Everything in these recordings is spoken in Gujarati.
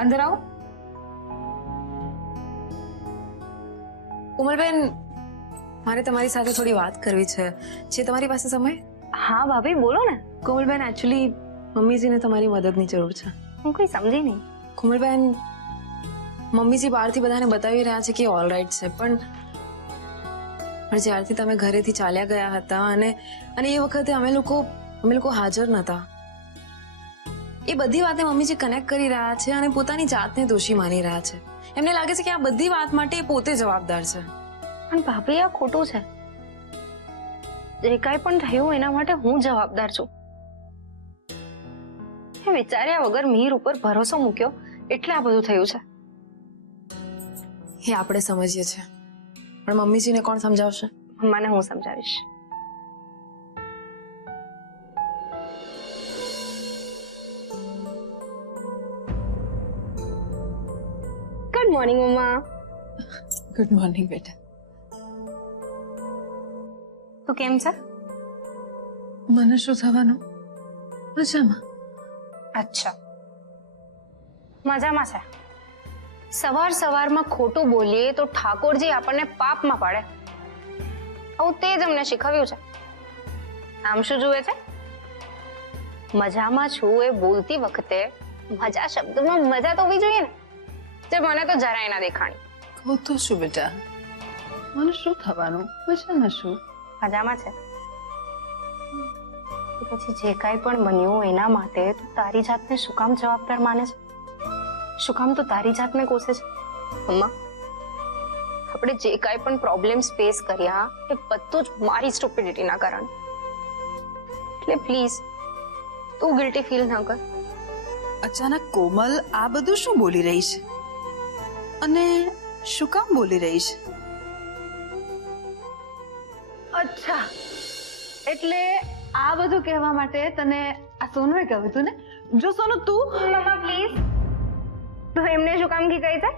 અંદર આવો. કોમલબેન, મારે તમારી સાથે થોડી વાત કરવી છે તમારી પાસે સમય? હા ભાભી બોલો ને. કોમલબેન, એકચ્યુઅલી મમ્મીજીને તમારી મદદની જરૂર છે. હું કઈ સમજી નહીં. કોમલબેન, મમ્મીજી બહારથી બધાને બતાવી રહ્યા છે કે ઓલ રાઈટ છે, પણ જ્યારથી તમે ઘરેથી ચાલ્યા ગયા હતા અને એ વખતે અમે લોકો હાજર નહોતા, એ બધી વાતે મમ્મીજી કનેક્ટ કરી રહ્યા છે અને પોતાની જાતને દોષી માની રહ્યા છે. એમને લાગે છે કે આ બધી વાત માટે એ પોતે જવાબદાર છે. પણ ભાભી આ ખોટું છે. જે કાંઈ પણ થયું એના માટે હું જવાબદાર છું. એ વિચાર્યા વગર મીર ઉપર ભરોસો મૂક્યો એટલે આ બધું થયું છે. એ આપણે સમજીએ છીએ, પણ મમ્મીજીને કોણ સમજાવશે? મમ્માને હું સમજાવીશ. ગુડ મોર્નિંગ મમ્મા. ગુડ મોર્નિંગ બેટા. તું કેમ છે? મને શું થવાનું? મજામાં. અચ્છા, મજામાં છે. સવારમાં ખોટું બોલીએ તો ઠાકોરજી આપણને પાપમાં પાડે. આવું તે જ અમને શીખવ્યું છે. આમ શું જુએ છે? મજામાં છું એ બોલતી વખતે મજા શબ્દમાં મજા તો હોવી જોઈએ ને, જે મને તો જરાય ના દેખાણી. કહું તો શું બેટા, મને શું થવાનું? મજામાં શું? મજામાં છે. પછી જે કાંઈ પણ બન્યું એના માટે તું તારી જાતને શું કામ જવાબદાર માને છે? શું કામ તું તારી જાતને કોસે છે? મમ્મા, આપણે જે કાંઈ પણ પ્રોબ્લેમ્સ ફેસ કર્યા એ બધું જ મારી સ્ટુપિડિટીના કારણે. એટલે પ્લીઝ તું ગિલ્ટી ફીલ ન કર. અચાનક કોમલ આ બધું શું બોલી રહી છે અને શું કામ બોલી રહી છે? અચ્છા, એટલે આ બધું કહેવા માટે તને આ સોનુએ કહ્યું હતું ને? જો સોનુ તું મમ્મા પ્લીઝ, તો એમને શું કામ ખીચાઈ છે?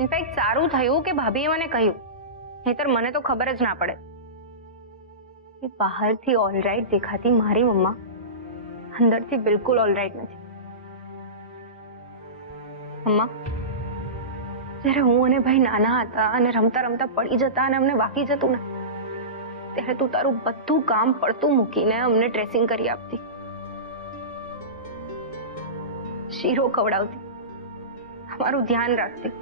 ઇનફેક્ટ સારું થયું કે ભાભીએ મને કહ્યું, નહીતર મને તો ખબર જ ના પડે. એ બહારથી ઓલરાઈટ દેખાતી મારી મમ્મા અંદરથી બિલકુલ ઓલરાઈટ નથી. મમ્મા, જ્યારે હું અને ભાઈ નાના હતા અને રમતા રમતા પડી જતા અને અમને વાગી જતું ને, ત્યારે તું તારું બધું કામ પડતું મૂકીને અમને ડ્રેસિંગ કરી આપતી, શીરો ખવડાવતી, અમારું ધ્યાન રાખતી.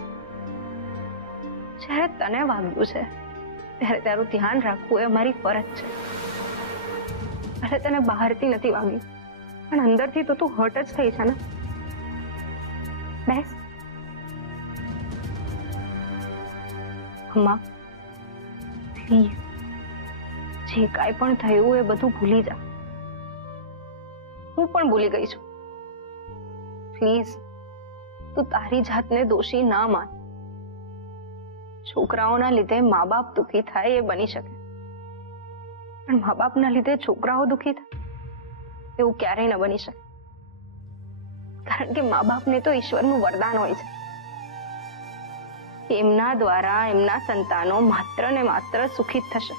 જ્યારે તને વાગ્યું છે ત્યારે તારું ધ્યાન રાખવું એ અમારી ફરજ છે. ભલે તને બહારથી નથી વાગ્યું, પણ અંદરથી તો તું હર્ટ જ થઈ છે ને. બેસ. અમ્મા પ્લીઝ, જે કાંઈ પણ થયું એ બધું ભૂલી જા. હું પણ ભૂલી ગઈ છું. પ્લીઝ તું તારી જાતને દોષી ના માન. છોકરાઓના લીધે મા બાપ દુઃખી થાય એ બની શકે, પણ મા બાપના લીધે છોકરાઓ દુઃખી થાય એવું ક્યારેય ન બની શકે. કારણ કે મા બાપને તો ઈશ્વરનું વરદાન હોય છે. એમના દ્વારા એમના સંતાનો માત્ર ને માત્ર સુખી જ થશે.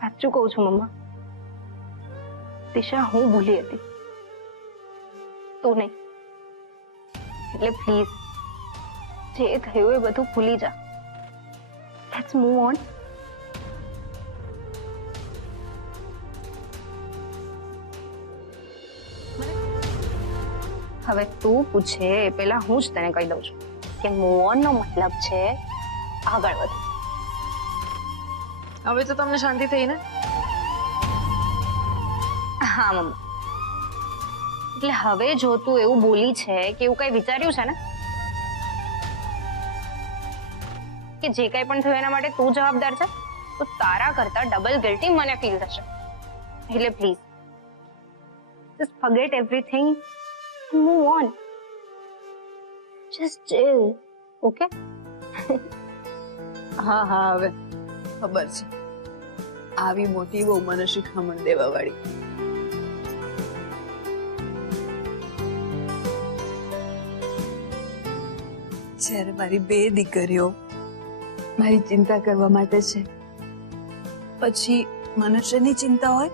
સાચું કહું છું મમ્મા, દિશા હું ભૂલી હતી, તું નહીં. એટલે પ્લીઝ જે થયું એ બધું ભૂલી જા. Let's move on. હવે તું પૂછે એ પહેલા હું જ તને કહી દઉં છું કે મૂવ ઓન નો મતલબ છે આગળ વધવું. હવે તો તમને શાંતિ થઈ ને? હા મમ્મા, એટલે હવે જો તું એવું બોલી છે કે એવું કઈ વિચાર્યું છે ને કે જે કઈ પણ થયું એના માટે તું જવાબદાર છે, તો તારા કરતા ડબલ ગિલ્ટી મને ફીલ થશે. એટલે please just forget everything, move on, just chill. Okay? હા હા, હવે ખબર છે. આવી મોટી બહુ મને શિખામણ દેવા વાળી. જ્યારે મારી બે દીકરીઓ મારી ચિંતા કરવા માટે છે, પછી મનુષ્યની ચિંતા હોય